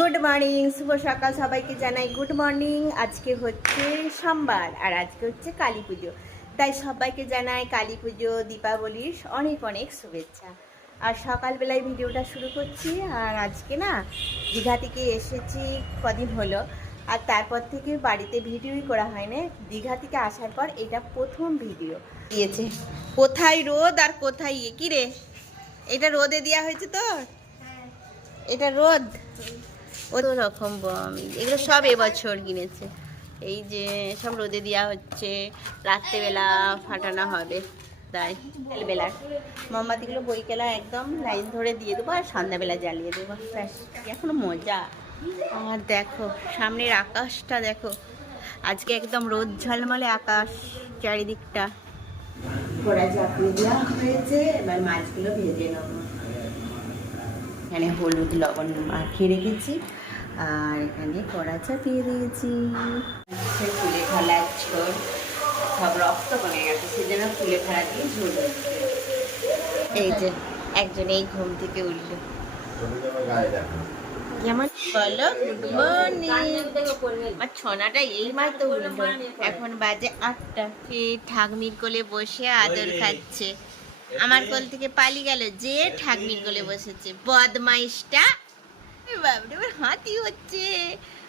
Good morning, শুভ সকাল সবাইকে জানাই গুড মর্নিং। আজকে হচ্ছে সোমবার আর আজকে হচ্ছে কালী পুজো, তাই সবাইকে জানাই কালী পুজো দীপাবলির অনেক অনেক শুভেচ্ছা। আর সকালবেলায় ভিডিওটা শুরু করছি। আর আজকে না দীঘা থেকে এসেছি কদিন হলো, আর তারপর থেকে বাড়িতে ভিডিওই করা হয় না। দীঘা থেকে আসার পর এটা প্রথম ভিডিও দিয়েছে। কোথায় রোদ আর কোথায় কি রে, এটা রোদে দেওয়া হয়েছে তো, এটা রোদ ওই রকম বম, এগুলো সব এবছর কিনেছে। এই যে সব রোদে দেওয়া হচ্ছে, রাত্রেবেলা ফাটানো হবে, তাই বেলার মোমবাতিগুলো বইকেলা একদম লাইন ধরে দিয়ে দেবো আর সন্ধ্যাবেলা জ্বালিয়ে দেবো। এখনো মজা। আর দেখো সামনের আকাশটা দেখো, আজকে একদম রোদ ঝলমলে আকাশ, চারিদিকটা ঘোড়া চাপিয়ে দেওয়া হয়েছে। এবার মাছগুলো ভেজে নেবো। এখানে হলুদ লবণ মাখিয়ে রেখেছি, আর এখানে কড়া চাপিয়ে দিয়েছি। ফুলে ফেলার ঝোল, সব রক্ত কমে গেছে, সেজন্য ফুলে ফেলা দিয়ে ঝোল হচ্ছে। এই যে একজন এই ঘুম থেকে উঠলো, যেমন বলো গুড মর্নিং। আর ছনাটা এই মাত্র উঠলো, এখন বাজে 8টা। ঠাকমির কোলে বসে আদর খাচ্ছে। আমার কোল থেকে পালিয়ে গেল, যে ঠাকমির কোলে বসেছে বদমাইশটা। বাবরে, আবার হাতি হচ্ছে,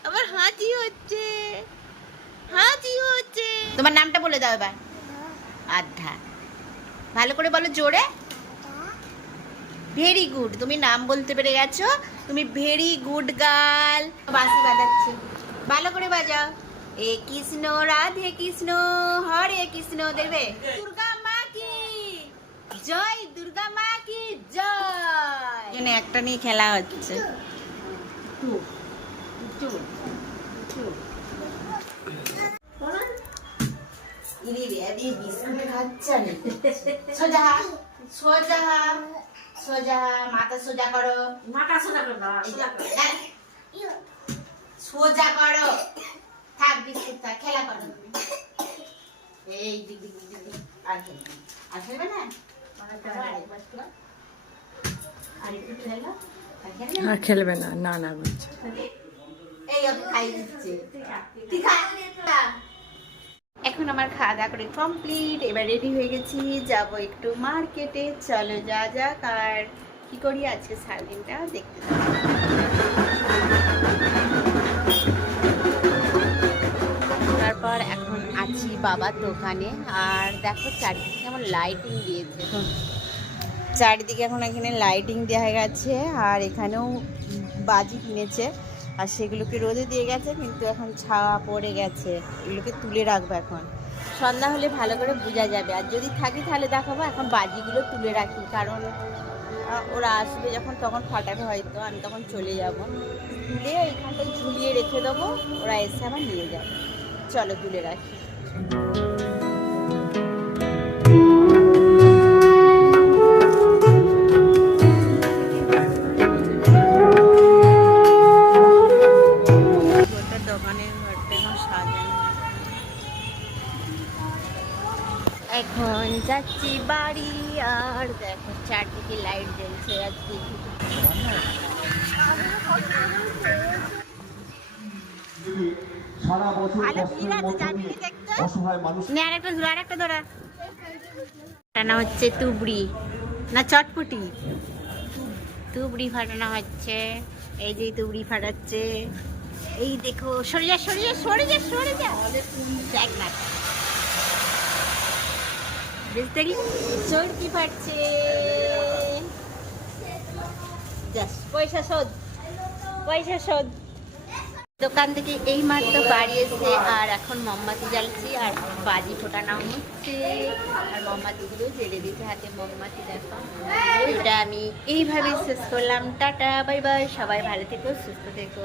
আবার হাতি হচ্ছে, হাতি হচ্ছে। তোমার নামটা বলে দাও এবার। আধ্যা, ভালো করে বলো জোরে। ভেরি গুড, তুমি নাম বলতে পেরে গেছো, তুমি ভেরি গুড গার্ল। বাঁশি বাজাচ্ছে, ভালো করে বাজাও। এ কৃষ্ণ রাধে কৃষ্ণ হরে কৃষ্ণ। দেখবে দুর্গা মা কি জয়, দুর্গা মা কি জয়। এখানে একটা নিয়ে খেলা হচ্ছে। সোজা সোজা সোজা, মাথা সোজা করো, মাথা সোজা করো, সোজা করো। থাক বিস্কুট থাক, খেলা করো। এই দিক দিক দিক দিক আর খেলবে, আর খেলবে না। আর খেলবে না, না না বলছে। এই ওকে খাই দিচ্ছে। এখন আমার খাওয়া দাওয়া করে কমপ্লিট, এবার রেডি হয়ে গেছি, যাব একটু মার্কেটে। চলো যা যাক, আর কি করি আজকে সারাদিনটা দেখতে থাকো। তারপর এখন আছি বাবার দোকানে, আর দেখো চারিদিকে কেমন লাইটিং দিয়েছে। চারিদিকে এখন এখানে লাইটিং দেওয়া হয়ে গেছে, আর এখানেও বাজি কিনেছে, আর সেগুলোকে রোদে দিয়ে গেছে, কিন্তু এখন ছাওয়া পড়ে গেছে। এগুলোকে তুলে রাখবো, এখন সন্ধ্যা হলে ভালো করে বোঝা যাবে। আর যদি থাকি তাহলে দেখাবো। এখন বাজিগুলো তুলে রাখি, কারণ ওরা আসবে যখন তখন ফাটাবে হয়তো, আমি তখন চলে যাব। তুলে এইখানটায় ঝুলিয়ে রেখে দেবো, ওরা এসে আবার নিয়ে যাবে। চলো তুলে রাখি। এখন যাচ্ছি বাড়ি, আর দেখো চারদিকে লাইট জ্বলছে। আজকে হচ্ছে তুবড়ি না চটপটি, তুবড়ি ফাটানো হচ্ছে। এই যে তুবড়ি ফাটাচ্ছে, এই দেখো। সরে যা সরে যা সরে যা সরে যা, দেখ না দেখলি চরকি ফাটছে। পয়সা শোধ, পয়সা শোধ। দোকান থেকে এই মাত্র বাড়ি এসে, আর এখন মোমবাতি জ্বালছি, আর বাজি ফোটানো হচ্ছে, আর মোমবাতিগুলো জেলে দিতে হাতে মোমবাতি। দেখো এটা আমি এইভাবেই শেষ করলাম। টাটা বাই বাই, সবাই ভালো থেকো, সুস্থ থেকো।